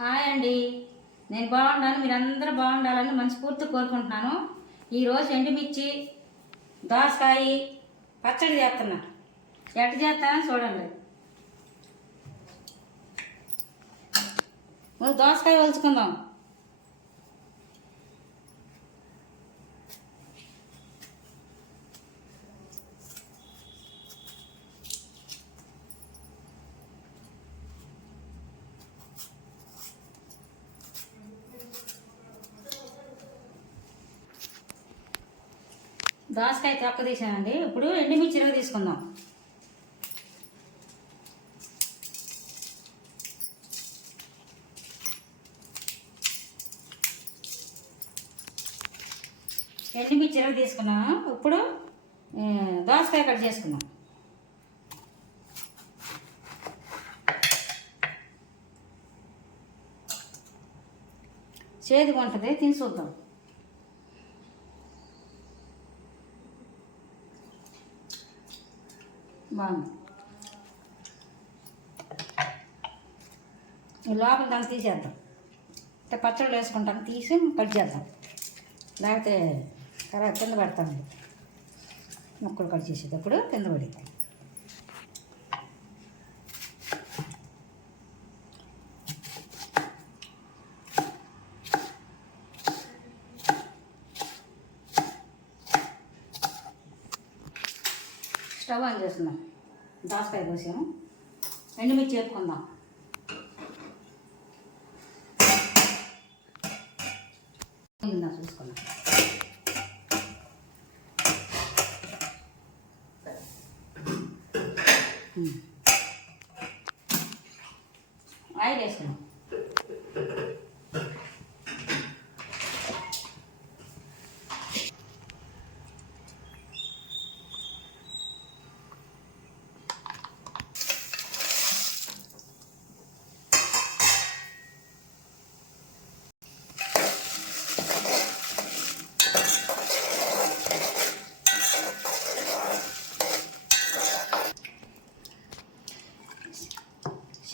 Hi అండి. నేను బాగున్నాను మీరందరూ బాగుండాలని మనస్ఫూర్తి కోరుకుంటున్నాను. ఈరోజు ఎండుమిర్చి దోసకాయ పచ్చడి చేస్తున్నా ఎట్ట చేస్తానో చూడండి. ముందు దోసకాయ వలుచుకుందాం. దోసకాయ తొక్క తీసానండి. ఇప్పుడు ఎండుమిర్చి ఇరవై తీసుకుందాం. ఎండుమిర్చి ఇరవై తీసుకున్నాము ఇప్పుడు దోసకాయ కట్ చేసుకుందాం. చేదుగా ఉంటుంది తిని చూద్దాం. బాగుంది. లోపల దాన్ని తీసేద్దాం. అంటే పచ్చళ్ళు వేసుకుంటాను తీసి కట్ చేద్దాం. లేకపోతే తర్వాత కింద పడతాం. ముక్కలు కట్ చేసేటప్పుడు కింద పడిద్ది. స్టవ్ ఆన్ చేస్తున్నాం. దాసకాయ కోసాము. ఎండుమిర్చి వేపుకుందాం. పోయిందా చూసుకున్నాం ఉమ్. ఆయిల్ వేసుకున్నాం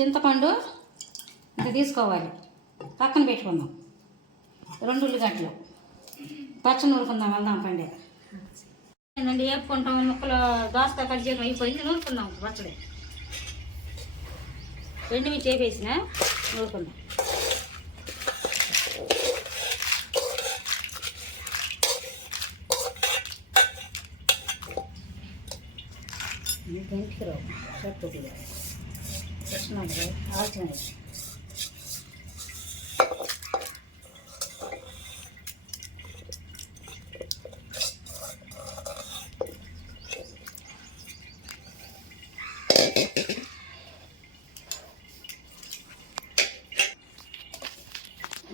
చింతపండు ఇంత తీసుకోవాలి. పక్కన పెట్టుకుందాం. రెండు ఉల్లిగడ్డలు. పచ్చ నూరుకుందాం వెళ్దాం పండి. నుండి వేపుకుంటాం ముక్కలు దోసకాయ కట్ చేయడం అయిపోయింది నూరుకుందాం పచ్చడి. రెండు మీ చేపేసిన నూరుకుందాం. ఇంటికి రావు చెట్టు కృష్ణాడు ఆచరణ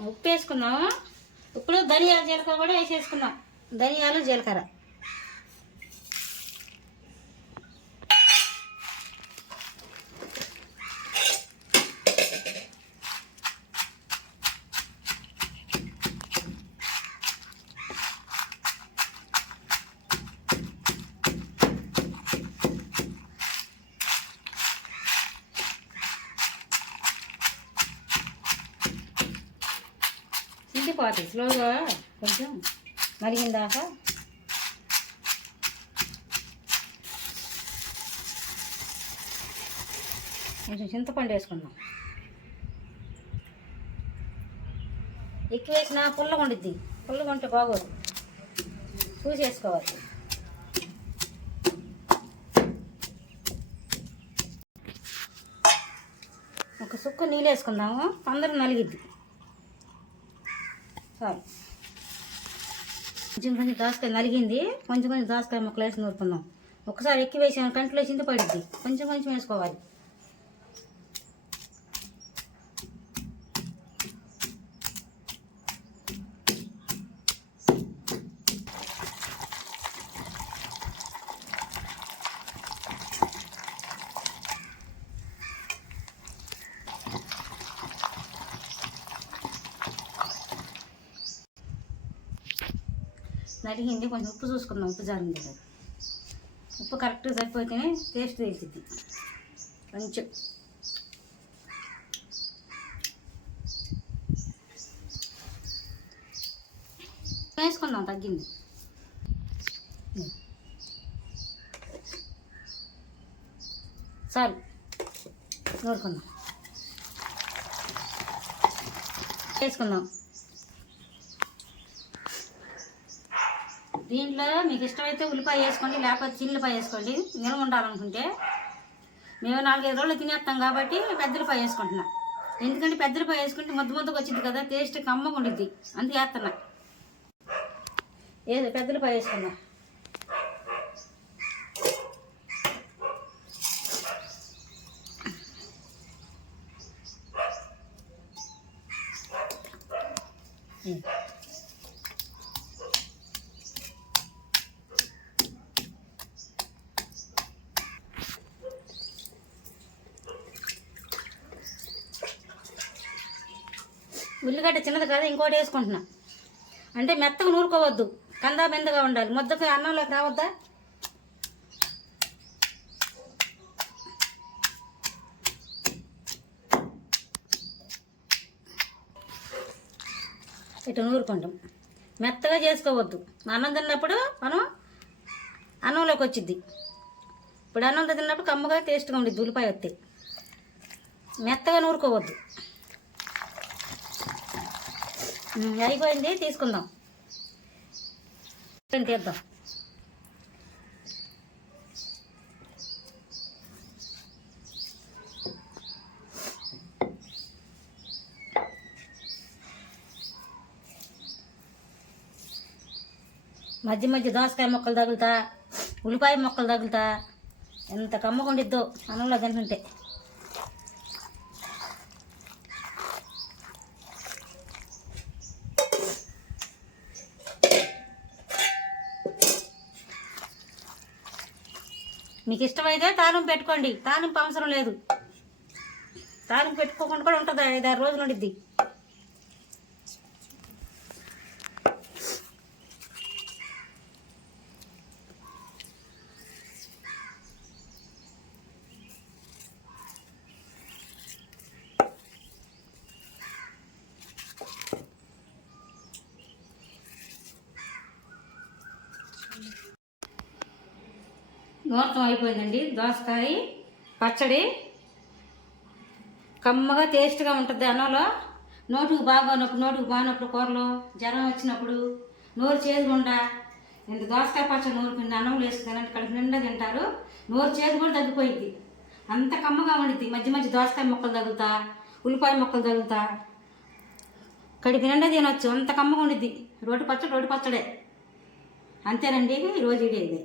ఉప్పు వేసుకుందాం ఇప్పుడు ధనియాల జీలకర్ర కూడా వేసేసుకుందాం ధనియాలు జీలకర్ర. కాదు స్లోగా కొంచెం మరిగిందాక. కొంచెం చింతపండు వేసుకుందాం. ఎక్కువ వేసినా పుల్లగా ఉండిద్ది పుల్లగా బాగోదు. చూసి ఒక సుక్క నీళ్ళు వేసుకుందాము. అందరూ నలిగిద్ది. చాలు కొంచెం కొంచెం దోసకాయ నలిగింది. కొంచెం కొంచెం దోసకాయ ముక్కలు వేసి నూరుకుందాం. ఒకసారి ఎక్కువ వేసాను కంట్లో వేసింది పడుద్ది. కొంచెం కొంచెం వేసుకోవాలి. నరిగింది కొంచెం ఉప్పు చూసుకుందాం ఉప్పు జారింది కదా. ఉప్పు కరెక్ట్గా సరిపోతేనే టేస్ట్ తెలిసిద్ది కొంచెం. వేసుకుందాం తగ్గింది. సరే నూరుకుందాం. వేసుకుందాం. దీంట్లో మీకు ఇష్టమైతే ఉల్లిపాయ వేసుకోండి లేకపోతే చిల్లిపాయ వేసుకోండి. నిల్వ ఉండాలనుకుంటే మేము నాలుగైదు రోజులు తినేస్తాం కాబట్టి పెద్దలపాయ వేసుకుంటున్నా వేసుకుంటున్నాం. ఎందుకంటే పెద్దలపాయ వేసుకుంటే ముద్ద ముద్దకు వచ్చింది కదా టేస్ట్ కమ్మగా ఉండిద్ది. అందుకు వేస్తున్నా. ఏదో? పెద్దలపాయ వేసుకున్నా ఉల్లిగడ్డ చిన్నది కాదు ఇంకోటి వేసుకుంటున్నా. అంటే మెత్తగా నూరుకోవద్దు కందా బెందగా ఉండాలి. ముద్దకు అన్నంలోకి రావద్దా? ఇటు నూరుకుంటాం. మెత్తగా చేసుకోవద్దు. అన్నం తిన్నప్పుడు మనం అన్నంలోకి వచ్చిద్ది. ఇప్పుడు అన్నం తిన్నప్పుడు కమ్మగా టేస్ట్గా ఉండిద్ది ఉల్లిపాయ వస్తే మెత్తగా నూరుకోవద్దు. అయిపోయింది తీసుకుందాం. తీద్దాం? మధ్య మధ్య దోసకాయ మొక్కలు తగులుతా ఉల్లిపాయ మొక్కలు తగులుతా. ఎంత కమ్మకుండిద్దో అనంలో అన్నంలో తింటుంటే. మీకు ఇష్టమైతే తాలింపు పెట్టుకోండి. తాలింపు అవసరం లేదు. తాలింపు పెట్టుకోకుండా కూడా ఉంటుంది? ఐదారు రోజులు ఉండిద్ది. ముహూర్తం అయిపోయిందండి. దోసకాయ పచ్చడి. కమ్మగా టేస్ట్గా ఉంటుంది అన్నంలో. నోటికి బాగోనప్పుడు నోటికి బాగున్నప్పుడు కూరలో జ్వరం వచ్చినప్పుడు నోరు చేదుగుండా ఇంత దోసకాయ పచ్చడి నూరుకుని అన్నం వేసుకుని కడుపు నిండా తింటారు. నోరు చేదు కూడా తగ్గిపోయింది. అంత కమ్మగా ఉండిద్ది. మధ్య మధ్య దోసకాయ మొక్కలు తగులుతా ఉల్లిపాయ మొక్కలు తగులుతా. కడుపు నిండా తినొచ్చు. అంత కమ్మగా ఉండిద్ది. రోటి పచ్చడి రోటి పచ్చడే. అంతేనండి. ఈరోజు ఇదే ఇదే.